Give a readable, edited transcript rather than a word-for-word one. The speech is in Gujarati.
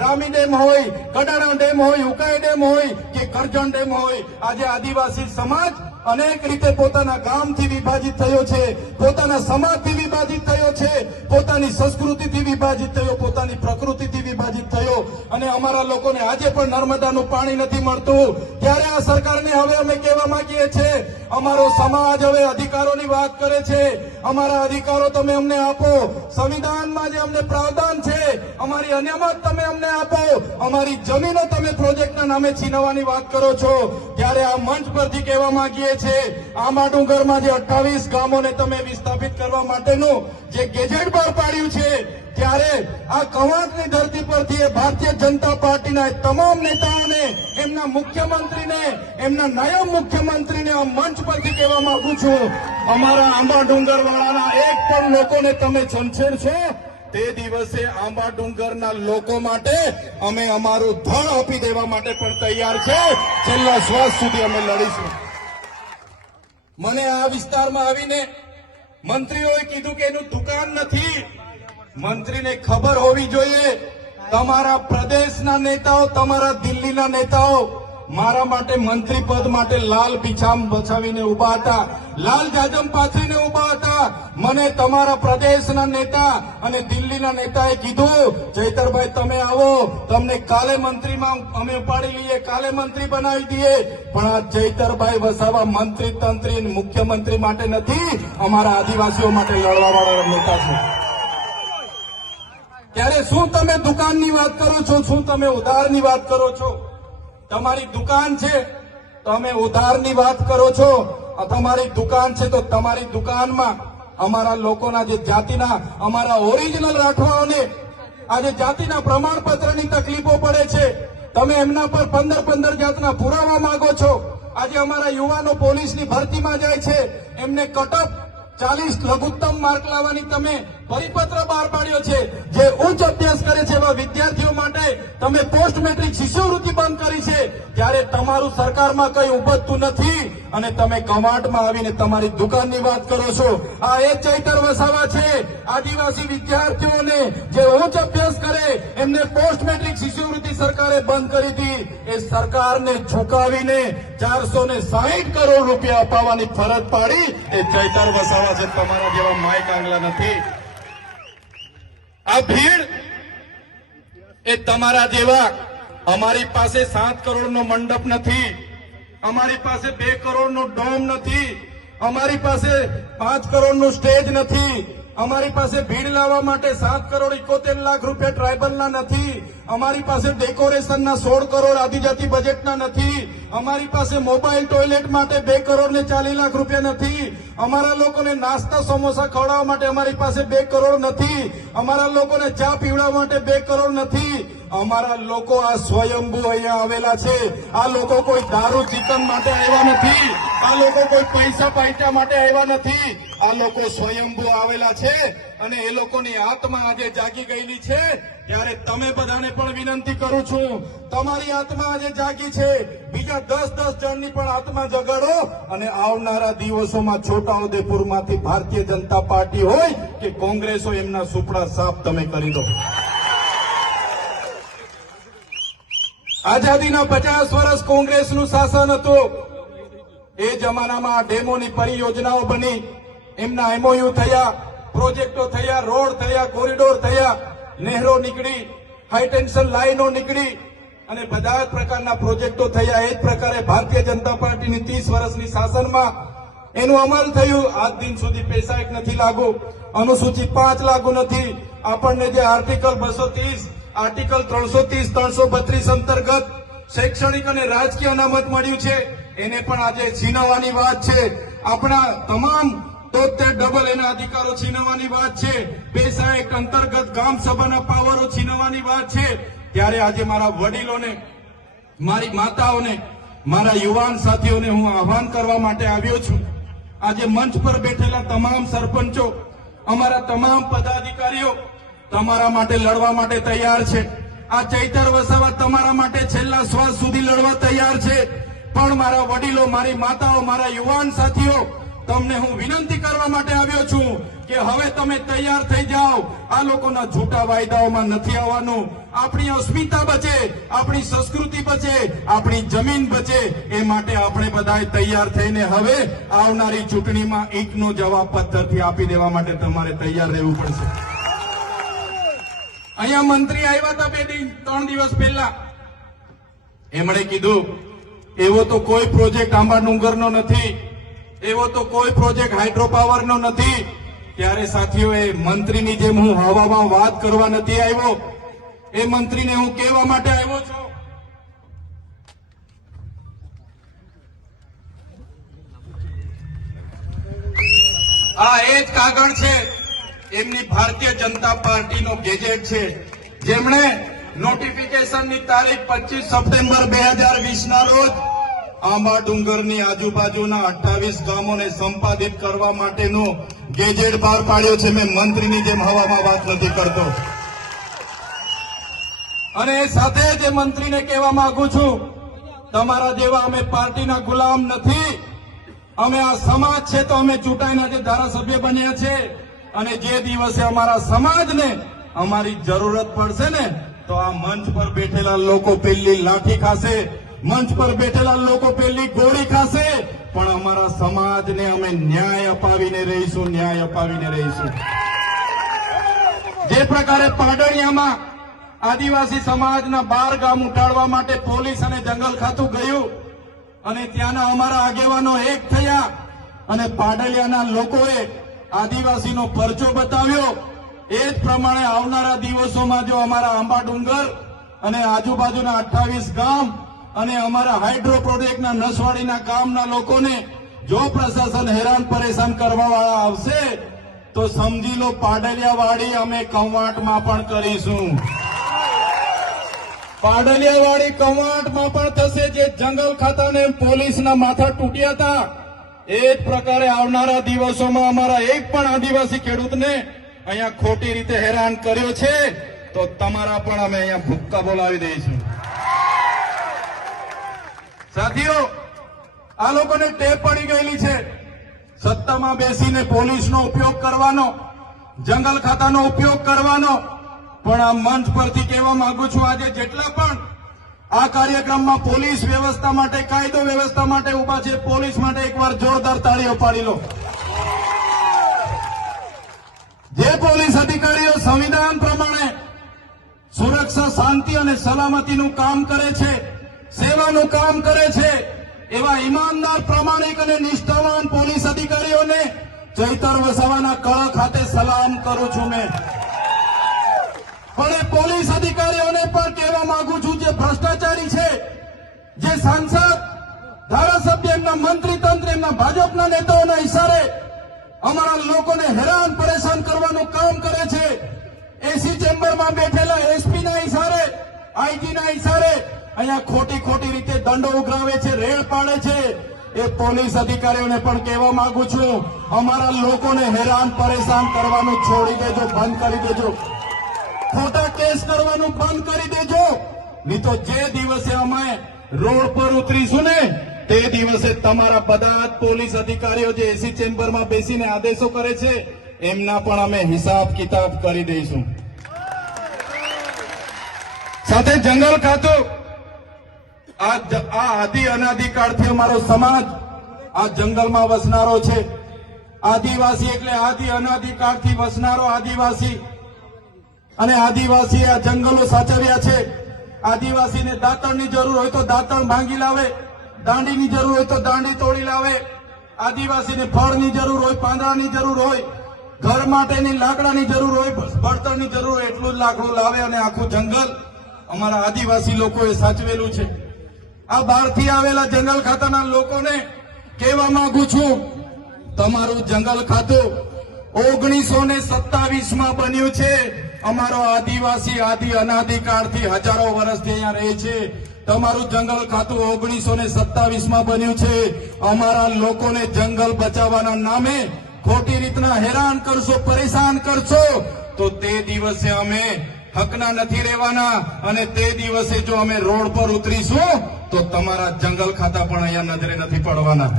રામી ડેમ હોય, કડાણા ડેમ હોય, ઉકાઈ ડેમ હોય કે કરજણ ડેમ હોય, આજે આદિવાસી સમાજ અનેક રીતે પોતાના ગામથી વિભાજિત થયો છે, પોતાના સમાજથી વિભાજિત થયો છે, પોતાની સંસ્કૃતિથી વિભાજિત થયો, પોતાની પ્રકૃતિથી વિભાજિત થયો અને અમારા લોકોને આજે પણ નર્મદાનું પાણી નથી મળતું। ત્યારે આ સરકારને હવે અમે કહેવા માંગીએ છીએ, અમારો સમાજ હવે અધિકારોની વાત કરે છે, અમારા અધિકારો તમે અમને આપો, સંવિધાનમાં જે અમને પ્રાવધાન છે અમારી અનામત તમે અમને આપો, અમારી જમીનો તમે પ્રોજેક્ટના નામે છીનવવાની વાત કરો છો। ત્યારે આ મંચ પરથી કહેવા માંગીએ છે, આંબા ડુંગરમાં જે 28 ગામોને તમે વિસ્થાપિત કરવા માટેનું જે ગેજેટ બહાર પાડ્યું છે, ત્યારે આ કવાંટની ધરતી પરથી ભારતીય જનતા પાર્ટીના તમામ નેતાઓને, એમના મુખ્યમંત્રીને, એમના નાયબ મુખ્યમંત્રીને આ મંચ પરથી કહેવા માંગુ છું, અમારા આંબા ડુંગરવાળાના એક પણ લોકોને તમે છંછેડશો તે દિવસે આંબા ડુંગરના લોકો માટે અમે અમારું ધન આપી દેવા માટે પણ તૈયાર છે, છેલ્લા શ્વાસ સુધી અમે લડીશું। મને આ વિસ્તારમાં આવીને મંત્રીઓએ કીધું કે એનું દુકાન નથી। મંત્રીને ખબર હોવી જોઈએ, તમારા પ્રદેશના નેતાઓ, તમારા દિલ્હીના નેતાઓ મારા માટે મંત્રી પદ માટે લાલ પીછામ બચાવીને ઉભા હતા, લાલ જાજમ પાથરીને ઉભા હતા। મને તમારા પ્રદેશના નેતા અને દિલ્હીના નેતાએ કીધું, ચૈતરભાઈ તમે આવો, તમને કાલે મંત્રીમાં અમે ઉપાડી લઈએ, કાલે મંત્રી બનાવી દઈએ, પણ આ ચૈતરભાઈ વસાવા મંત્રી તંત્રી મુખ્યમંત્રી માટે નથી, અમારા આદિવાસીઓ માટે લડવાવાળા નેતા છે। ત્યારે શું તમે દુકાનની વાત કરો છો, શું તમે ઉધારની વાત કરો છો? તમારી દુકાન છે તમે ઉધારની વાત કરો છો, તમારી દુકાન છે તો તમારી દુકાનમાં અમારા લોકોના જે જાતિના, અમારા ઓરિજિનલ રાઠવાઓને આજે જાતિના પ્રમાણપત્રની તકલીફો પડે છે, તમે એમના પર 15 જાતના પુરાવા માંગો છો। આજે અમારા યુવાનો પોલીસની ભરતીમાં જાય છે, એમને કટઅપ 40 લઘુત્તમ માર્ક લાવવાની તમે પરિપત્ર બહાર પાડ્યો છે। જે ઉચ્ચ અભ્યાસ કરે છે એવા વિદ્યાર્થીઓ માટે તમે પોસ્ટ મેટ્રિક શિષ્યવૃત્તિ બંધ કરી છે, ત્યારે તમારું સરકારમાં કઈ ઉપજતું નથી અને તમે કવાંટમાં આવીને તમારી દુકાનની વાત કરો છો। આ એ ચૈતર વસાવા છે, આદિવાસી વિદ્યાર્થીઓને જે ઉચ્ચ અભ્યાસ કરે એમને પોસ્ટ મેટ્રિક શિષ્યવૃત્તિ સરકારે બંધ કરી હતી, એ સરકારને ઝુકાવીને 460 કરોડ રૂપિયા અપાવવાની ફરજ પાડી એ ચૈતર વસાવા છે, તમારા જેવા માય કાંગલા નથી। આ ભીડ એ તમારા જેવા, અમારી પાસે 7 કરોડનો મંડપ નથી, અમારી પાસે 2 કરોડનો ડોમ નથી, અમારી પાસે 5 કરોડનું સ્ટેજ નથી, અમારી પાસે ભીડ લાવવા માટે 7 કરોડ 71 લાખ રૂપિયા ટ્રાયબલના નથી, અમારી પાસે ડેકોરેશનના 16 કરોડ આદિજાતિ બજેટના નથી, અમારી પાસે મોબાઈલ ટોયલેટ માટે 2 કરોડ ને 40 લાખ રૂપિયા નથી, અમારા લોકોને નાસ્તા સમોસા ખવડાવવા માટે અમારી પાસે 2 કરોડ નથી, અમારા લોકોને ચા પીવડાવવા માટે 2 કરોડ નથી। અમારા લોકો આ સ્વયંભૂ અહીંયા આવેલા છે, આ લોકો કોઈ દારૂ ચિકન માટે આવ્યા નથી, આ લોકો કોઈ પૈસા પાઇચા માટે આવ્યા નથી, આ લોકો સ્વયંભૂ આવેલા છે અને એ લોકોની આત્મા આજે જાગી ગયેલી છે। ત્યારે તમે બધાને પણ વિનંતી કરું છું, તમારી આત્મા આજે જાગી છે, બીજા 10 જણની પણ આત્મા જગાડો અને આવનારા દિવસોમાં છોટાઉદેપુરમાંથી ભારતીય જનતા પાર્ટી હોય કે કોંગ્રેસ હોય, એમના સુપડા સાફ તમે કરી દો। આઝાદીના 50 વર્ષ કોંગ્રેસનું શાસન હતું, એ જમાનામાં આ ડેમોની પરિયોજનાઓ બની, એમના એમઓયુ થયા, પ્રોજેક્ટો થયા, રોડ થયા, કોરિડોર થયા, નહેરો નીકળી, હાઈ ટેન્શન લાઈનો નીકળી અને બધા જ પ્રકારના પ્રોજેક્ટો થયા। એ જ પ્રકારે ભારતીય જનતા પાર્ટીની 30 વર્ષની શાસનમાં એનું અમલ થયું। આજ દિન સુધી પૈસા એક નથી લાગુ, અનુસૂચિત 5 લાગુ નથી, આપણને જે આર્ટિકલ 230, આર્ટિકલ 330, 332 અંતર્ગત શૈક્ષણિક અને રાજકીય અનામત મળ્યું છે, એને પણ આજે છીનવવાની વાત છે। આપણા તમામ 73 એના અધિકારો છીનવવાની વાત છે, પૈસા એક્ટ અંતર્ગત ગામ સભાના પાવરો છીનવવાની વાત છે। ત્યારે આજે મારા વડીલોને, મારી માતાઓને, મારા યુવાન સાથીઓને હું આહ્વાન કરવા માટે આવ્યો છું। આજે મંચ પર બેઠેલા તમામ સરપંચો, અમારા તમામ પદાધિકારીઓ તમારા માટે લડવા માટે તૈયાર છે। આ ચૈતર વસાવા તમારા માટે છેલ્લા શ્વાસ સુધી લડવા તૈયાર છે, પણ મારા વડીલો, મારી માતાઓ, મારા યુવાન સાથીઓ, તમને હું વિનંતી કરવા માટે આવ્યો છું કે હવે તમે તૈયાર થઈ જાઓ, આ લોકોના જૂઠા વાયદાઓમાં નથી આવવાનું, આપણી અસ્મિતા બચે, આપણી સંસ્કૃતિ બચે, આપણી જમીન બચે, એ માટે આપણે બધાએ તૈયાર થઈને હવે આવનારી ચૂંટણીમાં ઈંટનો જવાબ પથ્થરથી આપી દેવા માટે તમારે તૈયાર રહેવું પડશે. અહીંયા મંત્રી આવ્યા હતા 3 દિવસ પહેલા, એમણે કીધું એવો તો કોઈ પ્રોજેક્ટ આંબા ડુંગરનો નથી, એવો તો કોઈ પ્રોજેક્ટ હાઇડ્રો પાવરનો નથી. ત્યારે સાથીઓ, એ મંત્રીની જેમ હું હવામાં વાત કરવા નથી આવ્યો, એ મંત્રીને હું કહેવા માટે આવ્યો છું. આ એ જ કાગળ છે, એમની ભારતીય જનતા પાર્ટીનો ગેજેટ છે, જેમણે નોટિફિકેશનની તારીખ 25 સપ્ટેમ્બર 2020 ના રોજ આંબા ડુંગરની આજુબાજુના 28 ગામોને સંપાદિત કરવા માટેનું ગેજેટ બહાર પાડ્યો છે. મેં મંત્રીની જેમ હવામાં વાત નથી કરતો. અને સાથે જ મંત્રીને કહેવા માંગુ છું, તમારા જેવા અમે પાર્ટીના ગુલામ નથી, અમે આ સમાજ છે તો અમે ચૂંટાઈને જે ધારાસભ્ય બન્યા છે, અને જે દિવસે અમારા સમાજને અમારી જરૂરત પડશે ને, તો આ મંચ પર બેઠેલા લોકો પેલી લાઠી ખાશે, મંચ પર બેઠેલા લોકો પેલી ગોળી ખાશે, પણ અમારા સમાજને અમે ન્યાય અપાવીને રહીશું, ન્યાય અપાવીને રહીશું. જે પ્રકારે પાડળિયામાં આદિવાસી સમાજના 12 ગામ ઉઠાડવા માટે પોલીસ અને જંગલ ખાતું ગયું, અને ત્યાંના અમારા આગેવાનો એક થયા, અને પાડળિયાના લોકોએ આદિવાસીનો પરચો બતાવ્યો. એ જ પ્રમાણે આવનારા દિવસોમાં જો અમારા આંબા ડુંગર અને આજુબાજુના 28 ગામ અને અમારા હાઇડ્રો પ્રોજેક્ટના નસવાડીના ગામના લોકોને જો પ્રશાસન હેરાન પરેશાન કરવાવાળા આવશે, તો સમજી લો પાડલિયાવાડી અમે કવાંટમાં પણ કરીશું. પાડલિયાવાડી કવાંટમાં પણ થશે. જે જંગલ ખાતાને પોલીસના માથા તૂટ્યા હતા, એ જ પ્રકારે આવનારા દિવસોમાં અમારા એક પણ આદિવાસી ખેડૂતને અહીંયા ખોટી રીતે હેરાન કર્યો છે, તો તમારા પણ અમે અહીંયા ભૂક્કા બોલાવી દઈશું. સાથીઓ, આ લોકોને ટેવ પડી ગયેલી છે સત્તામાં બેસીને પોલીસનો ઉપયોગ કરવાનો, જંગલ ખાતાનો ઉપયોગ કરવાનો. પણ આ મંચ પરથી કહેવા માંગુ છું, આજે જેટલા પણ આ કાર્યક્રમમાં પોલીસ વ્યવસ્થા માટે, કાયદો વ્યવસ્થા માટે ઉભા છે, પોલીસ માટે એકવાર જોરદાર તાળીઓ પાડી લો. જે પોલીસ અધિકારીઓ સંવિધાન પ્રમાણે સુરક્ષા, શાંતિ અને સલામતીનું કામ કરે છે, સેવાનું કામ કરે છે, એવા ઈમાનદાર, પ્રામાણિક અને નિષ્ઠાવાન પોલીસ અધિકારીઓને ચૈતર વસાવાના કળ ખાતે સલામ કરું છું મેં. પણ એ પોલીસ અધિકારીઓને પણ કહેવા માંગુ છું, જે ભ્રષ્ટાચારી છે, જે સાંસદ, ધારાસભ્ય, એમના મંત્રી તંત્ર, એમના ભાજપના નેતાઓના ઇશારે અમારા લોકોને હેરાન પરેશાન કરવાનું કામ કરે છે, એસી ચેમ્બરમાં બેઠેલા એસપીના ઇશારે, આઈજીના ઇશારે અહીંયા ખોટી રીતે દંડો ઉઘરાવે છે, રેડ પાડે છે, એ પોલીસ અધિકારીઓને પણ કહેવા માંગુ છું, અમારા લોકોને હેરાન પરેશાન કરવાનું છોડી દેજો, બંધ કરી દેજો. ખોટા કેસ કરવાનું બંધ કરી દેજો. નહીં તો જે દિવસે અમે રોડ પર ઉતરીશું ને, તે દિવસે તમારા બધા જ પોલીસ અધિકારીઓ જે એસી ચેમ્બરમાં બેસીને આદેશો કરે છે, એમના પણ અમે હિસાબ કિતાબ કરી દઈશું. સાથે જંગલ ખાતું, આ આદિ અનાદિકાળથી અમારો સમાજ આ જંગલમાં વસનારો છે. આદિવાસી એટલે આદિ અનાદિકાળથી વસનારો આદિવાસી. અને આદિવાસીએ આ જંગલો સાચવ્યા છે. આદિવાસીને દાંતણની જરૂર હોય તો દાંતણ ભાંગી લાવે, દાંડીની જરૂર હોય તો દાંડી તોડી લાવે, આદિવાસીને ફળની જરૂર હોય, પાંદડાની જરૂર હોય, ઘર માટેની લાકડાની જરૂર હોય, બળતણની જરૂર હોય, એટલું જ લાકડું લાવે, અને આખું જંગલ અમારા આદિવાસી લોકોએ સાચવેલું છે. આ બહારથી આવેલા જંગલ ખાતાના લોકોને કહેવા માંગુ છું, તમારું જંગલ ખાતું 1927માં બન્યું છે. અમારો આદિવાસી આદિ અનાદિકાળથી હજારો વર્ષથી અહીંયા રહે છે. તમારું જંગલ ખાતું 1927માં બન્યું છે. અમારા લોકોને જંગલ બચાવવાના નામે ખોટી રીતના હેરાન કરશો, પરેશાન કરશો, તો તે દિવસે અમે હકના નથી રહેવાના. અને તે દિવસે જો અમે રોડ પર ઉતરીશું, તો તમારા જંગલ ખાતા પણ અહીંયા નજરે નથી પડવાના.